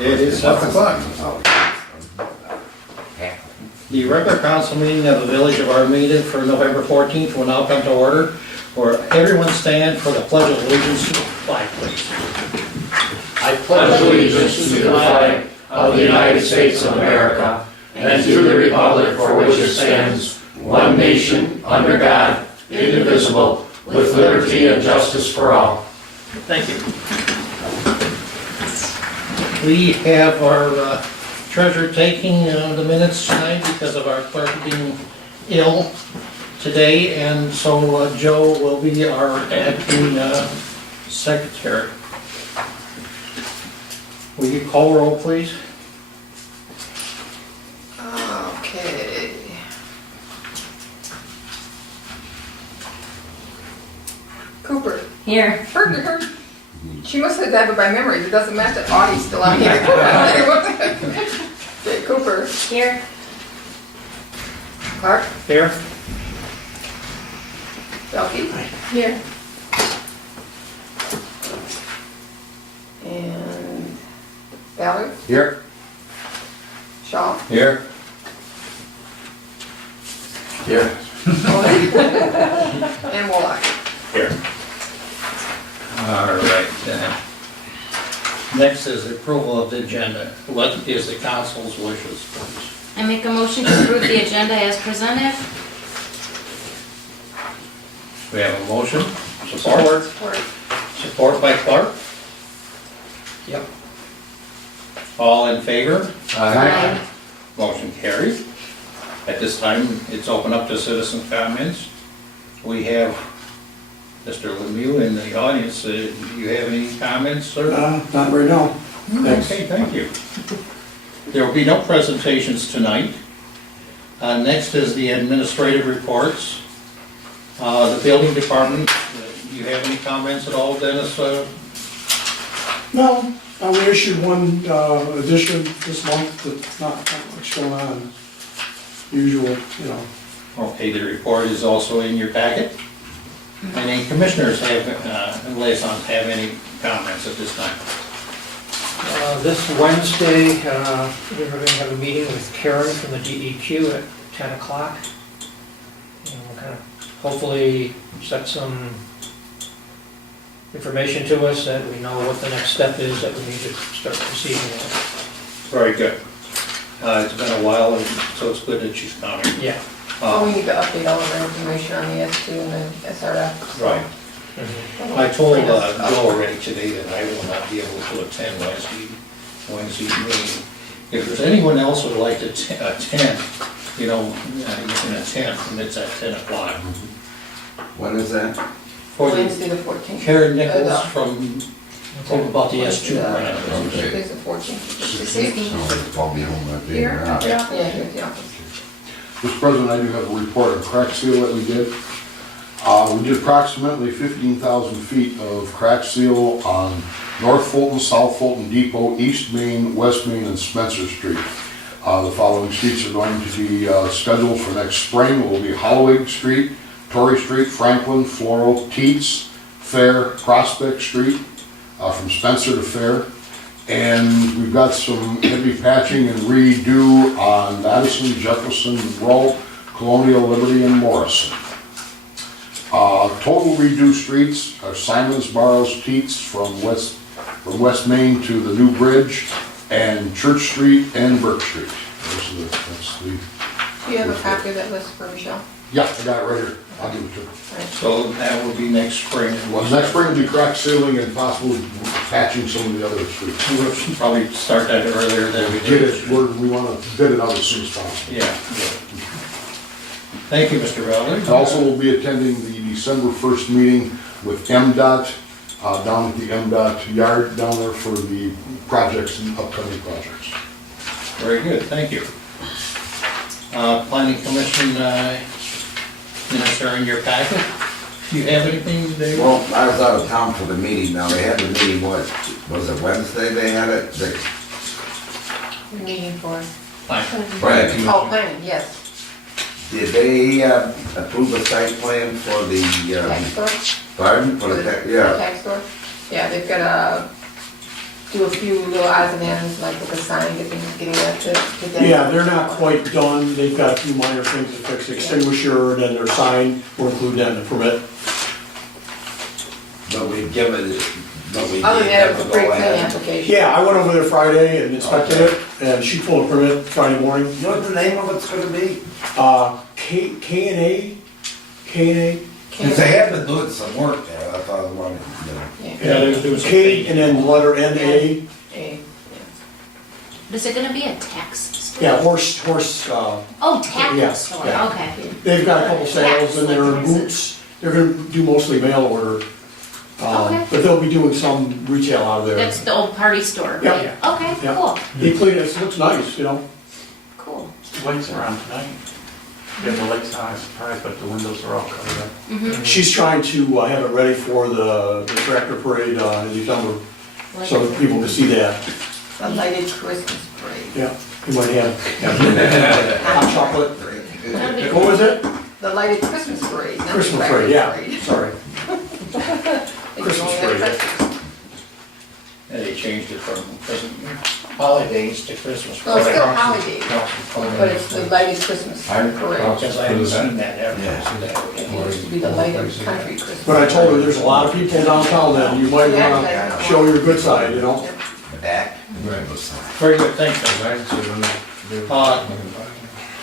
It is 7 o'clock. The regular council meeting of the Village of Armada for November 14th will now come to order. For everyone stand for the Pledge of Allegiance to the flag, please. I pledge allegiance to the flag of the United States of America and to the republic for which it stands, one nation, under God, indivisible, with liberty and justice for all. Thank you. We have our treasurer taking the minutes tonight because of our clerk being ill today, and so Joe will be our acting secretary. Will you call roll, please? Okay. Cooper. Here. Berger. She must have it by memory. It doesn't match that Audie's still on here. Okay, Cooper. Here. Clark. Here. Belkey. Here. And Ballard. Here. Shaw. Here. Here. And Wallach. Here. All right. Next is approval of the agenda. What is the council's wishes, please? I make a motion to approve the agenda as presented. We have a motion. Support. Support by Clark. Yep. All in favor? Aye. Motion carries. At this time, it's open up to citizen comments. We have Mr. Lemieux in the audience. Do you have any comments, sir? Not right now. Thanks. Okay, thank you. There will be no presentations tonight. Next is the administrative reports. The building department, do you have any comments at all, Dennis? No, we issued one edition this month, that's not much going on. Usual, you know. Okay, the report is also in your packet. Any commissioners and liaisons have any comments at this time? This Wednesday, we're going to have a meeting with Karen from the DEQ at 10 o'clock. And we'll kind of hopefully set some information to us that we know what the next step is that we need to start proceeding with. Very good. It's been a while, so it's good that she's coming. Yeah. We need to update all of our information on the S2 and the SRF. Right. Mhm. I told Joe already today that I will not be able to attend Wednesday's meeting. If there's anyone else who would like to attend, you can attend, and it's at 10 o'clock. When is that? For the Wednesday the 14th. Karen Nichols from about the S2 grant. Tuesday's the 14th. I'll be home that day. Here? Yeah. Yeah, here at the office. Mr. President, I do have a report on crack seal that we did. We did approximately 15,000 feet of crack seal on North Fulton, South Fulton Depot, East Main, West Main, and Spencer Street. The following streets are going to be scheduled for next spring. It will be Holloway Street, Torrey Street, Franklin, Floral, Teets, Fair, Prospect Street, from Spencer to Fair. And we've got some heavy patching and redo on Madison, Jefferson, Monroe, Colonial, Liberty, and Morrison. Total redo streets are Simons, Barrows, Teets from West Main to the new bridge, and Church Street and Burke Street. Do you have a copy of that list for Michelle? Yeah, I got it right here. I'll give it to her. So that will be next spring. Well, next spring will be crack sealing and possibly patching some of the other streets. We'll probably start that earlier than we Get did. it, we want to bid it out as soon as possible. Yeah. Thank you, Mr. Bowden. Also, we'll be attending the December 1st meeting with MDOT, down at the MDOT yard down there for the projects and upcoming projects. Very good, thank you. Planning Commission, minutes are in your packet. Do you have anything today? Well, I was out of town for the meeting. Now, they had the meeting, what, was it Wednesday they had it? We're meeting for, Right. oh, planning, yes. Did they approve a site plan for the, Tax store? pardon? For the, The yeah. tax store? Yeah, they've got a do a few little odds and ends, like with the sign, getting that together. Yeah, they're not quite done, they've got a few minor things to fix, the extinguisher and then their sign, we'll include that in the permit. But we give it, but we Other than that, it was a never great go clean ahead. application. Yeah, I went over there Friday and inspected it, and she pulled a permit Friday morning. You know what the name of it's gonna be? K&A. If they have been doing some work there, I thought I wanted, you know. Yeah. Yeah, they was doing some K painting. and then letter N-A. Is it gonna be a tax store? Yeah, horse, Oh, Yeah, tax store, yeah. okay. they've got a couple sales in there, Tax, like boots, they're gonna do mostly mail order. Okay. But they'll be doing some retail out of there. That's the old party store, Yeah. right? Okay, Yeah. cool, They clean it, it looks nice, you know? cool. Lights are on tonight. Yeah, the lights are, I'm surprised, but the windows are all covered up. Mhm. She's trying to have it ready for the tractor parade in December, so that people can see that. A lighted Christmas parade. Yeah, you might have hot chocolate. What was it? The lighted Christmas parade, not the Christmas tractor parade, yeah, parade. sorry. They Christmas only have parade. Christmas. And they changed it from holidays to Christmas. No, it's still parade. holidays, but it's the lighted Christmas parade. Because I haven't seen that ever. It used to be the lighted country Christmas. But I told her there's a lot of people downtown that you might wanna show your good side, you know? Back. Very good, thanks.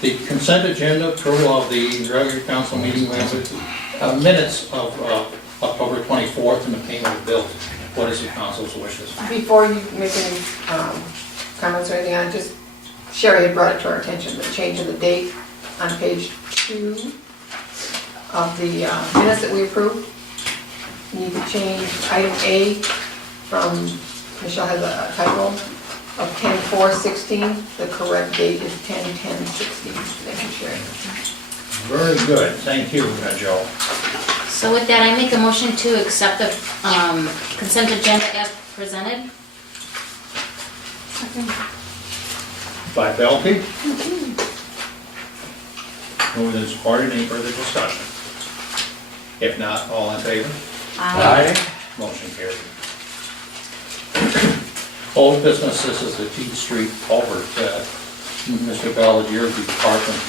The consent agenda, approval of the regular council meeting minutes of October 24th and the payment of bills. What is the council's wishes? Before you make any comments or anything on it, just Sherry had brought it to our attention, the change of the date on page 2 of the minutes that we approved. You need to change item A from, Michelle has a typo, of 10/4/16. The correct date is 10/10/16. Thank you, Sherry. Very good, thank you, Joe. So with that, I make a motion to accept the consent agenda as presented. By Belkey. Moved and supported, any further discussion? If not, all in favor? Motion carried. Old business, this is the T Street culvert. Mr. Bell, your department,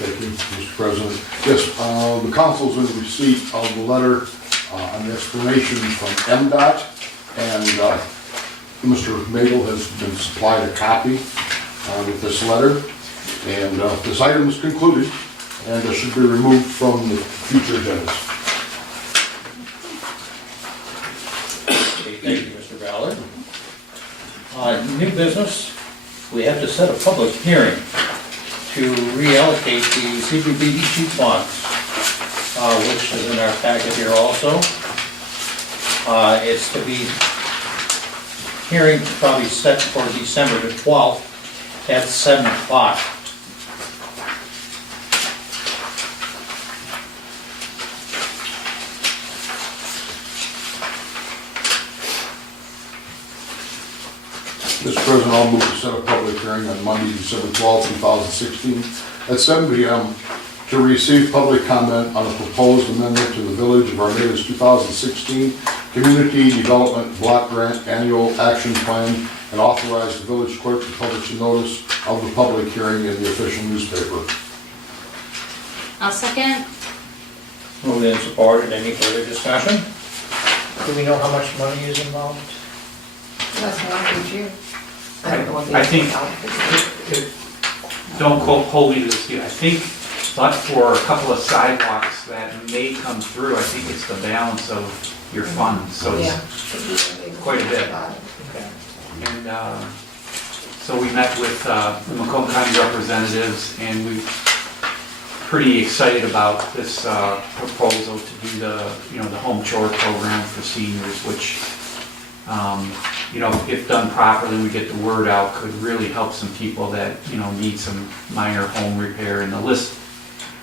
Thank you, Mr. President. Yes, the council's in receipt of the letter, an explanation from MDOT, and Mr. Mabel has been supplied a copy with this letter, and this item is concluded, and it should be removed from the future agendas. okay, thank you, Mr. Ballard. New business, we have to set a public hearing to reallocate the CDBG funds, which is in our packet here also. It's to be hearing probably set for December the 12th at 7 o'clock. Mr. President, I'll move to set a public hearing on Monday, December 12, 2016, at 7 p.m. to receive public comment on a proposed amendment to the Village of Armada's 2016 Community Development Block Grant Annual Action Plan, and authorize the village clerk to publish a notice of the public hearing in the official newspaper. I'll second. Moved and supported, any further discussion? Do we know how much money is involved? That's not each year. I don't know what the. I think- Don't hold me to this, I think, but for a couple of sidewalks that may come through, I think it's the balance of your funds, so Yeah. it's quite a bit. And so we met with the Macomb County representatives, and we're pretty excited about this proposal to do the home chore program for seniors, which, if done properly, we get the word out, could really help some people that, need some minor home repair. And the list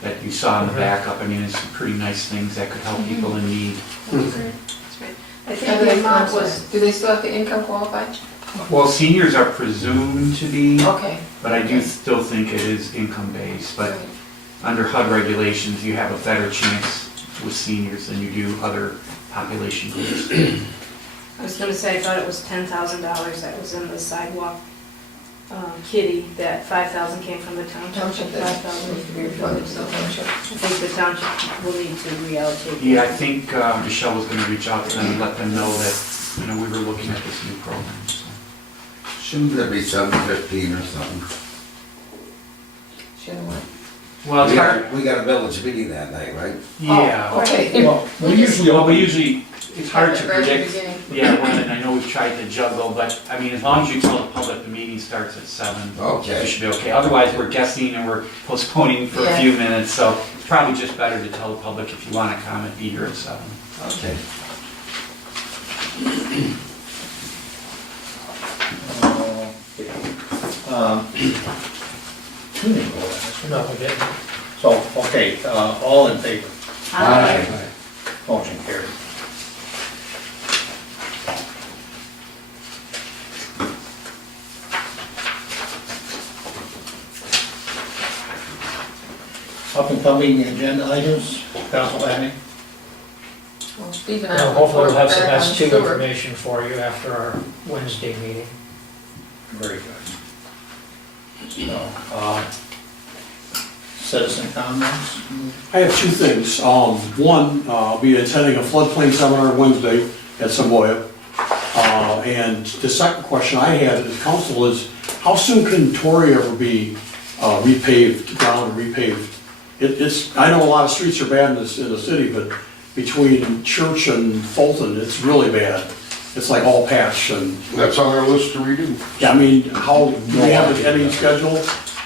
that you saw in the backup, it's some pretty nice things that could help people in need. I think the amount was, do they still have to income qualify? Well, seniors are presumed to be, Okay. but I do still think it is income-based. But under HUD regulations, you have a better chance with seniors than you do other population groups. I was gonna say, I thought it was $10,000 that was in the sidewalk kitty, that 5,000 came from the township. Township, that 5,000 needs to be refunded to the township. I think the township will need to reallocate. Yeah, I think Michelle was gonna reach out to them and let them know that, you know, we were looking at this new program, so. Shouldn't there be 715 or something? Should what? Well, it's hard, We got a village meeting that night, right? yeah. Oh, okay. Well, We just- usually, it's hard to Right at the predict. beginning. Yeah, well, and I know we've tried to juggle, but, I mean, as long as you tell the public the meeting starts at 7, Okay. it should be okay. Otherwise, we're guessing and we're postponing for a Yeah. few minutes, so it's probably just better to tell the public if you want to comment, be here at 7. Okay. Tuning board, No, we didn't. so, okay, all in favor, Aye. motion carried. Up and coming agenda items, Council Annie? Well, Steve and I Well, will hopefully we'll have report some back on S2 sewer. information for you after our Wednesday meeting. Very good. So, citizen comments? I have two things. One, I'll be attending a floodplain seminar Wednesday at Samoya. And the second question I had as council is, how soon can Torrey ever be repaved, ground repaved? I know a lot of streets are bad in the city, but between Church and Fulton, it's really bad. It's like all patch and, That's on our list to redo. yeah, I mean, how, do we have any schedule? Nope,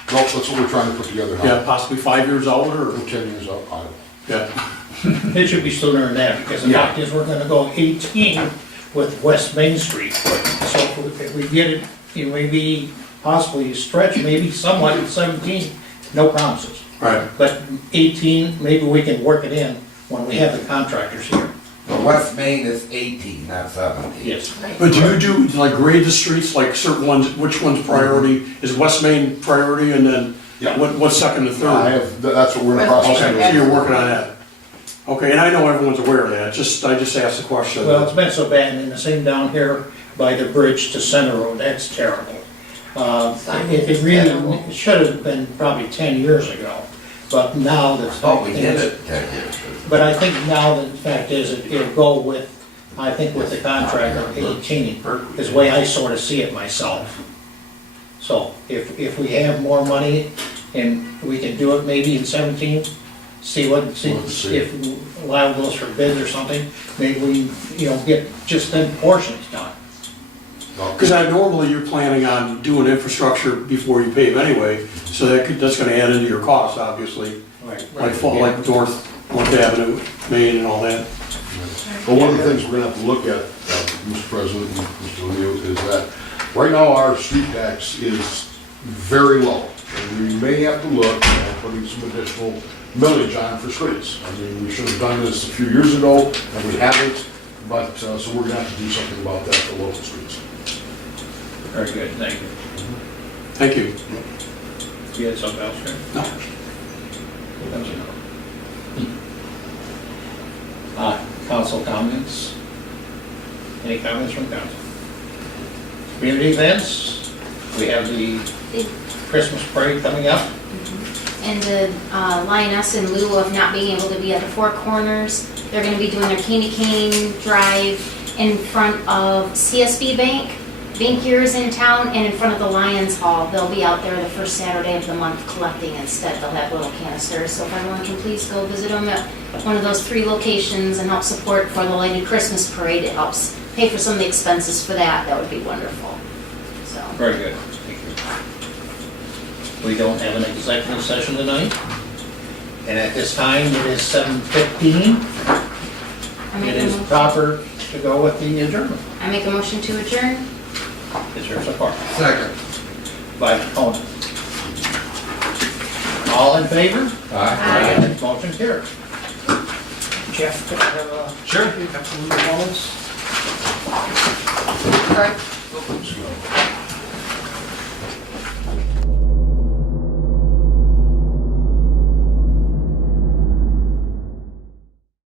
that's what we're trying to put together. Yeah, possibly 5 years out or, 10 years out, I don't. yeah. It should be sooner than that, because the fact is, we're gonna go 18 with West Main Street. So if we get it, it may be possibly stretch, maybe somewhat at 17, no promises. Right. But 18, maybe we can work it in when we have the contractors here. But West Main is 18, not 17. Yes. But do you do, like, grade the streets, like certain ones, which one's priority? Is West Main priority and then Yeah. what's second and I third? have, that's what we're in the West process Okay, of so doing. you're working on that. Okay, and I know everyone's aware of that, I just asked the question. Well, it's been so bad, and the same down here by the bridge to Center Road, that's terrible. It really, it should have been probably 10 years ago, but now the Oh, we fact did is, it 10 years ago. but I think now the fact is, it'll go with, I think with the contract of 18, is the way I sort of see it myself. So if we have more money and we can do it maybe in 17, see Let's see. if Lyle goes for bids or something, maybe we, get just then portions done. Because normally you're planning on doing infrastructure before you pave anyway, so that's gonna add into your costs, obviously. Like North Avenue, Main and all that. But one of the things we're gonna have to look at, Mr. President and Mr. Leo, is that right now our street tax is very low. And we may have to look at putting some additional millage on for streets. I mean, we should have done this a few years ago, and we haven't, but, so we're gonna have to do something about that for local streets. Very good, thank you. Thank you. You had something else, Rick? No. That was enough. Council comments? Any comments from council? Community events, we have the Christmas parade coming up. And the Lioness, in lieu of not being able to be at the Four Corners, they're gonna be doing their candy cane drive in front of CSB Bank. Bank Year is in town, and in front of the Lions Hall. They'll be out there the first Saturday of the month collecting instead. They'll have little canisters, so if everyone can please go visit them at one of those 3 locations and help support for the lighted Christmas parade. It helps pay for some of the expenses for that. That would be wonderful, so. Very good, thank you. We don't have an executive session tonight. And at this time, it is 7:15. I make It a is mo- proper to go with the adjournment. I make a motion to adjourn. Is there support? Second. By Conan. All in favor? Aye. Motion carried. Jeff, could I have a? Sure. Absolutely. Moments? All right.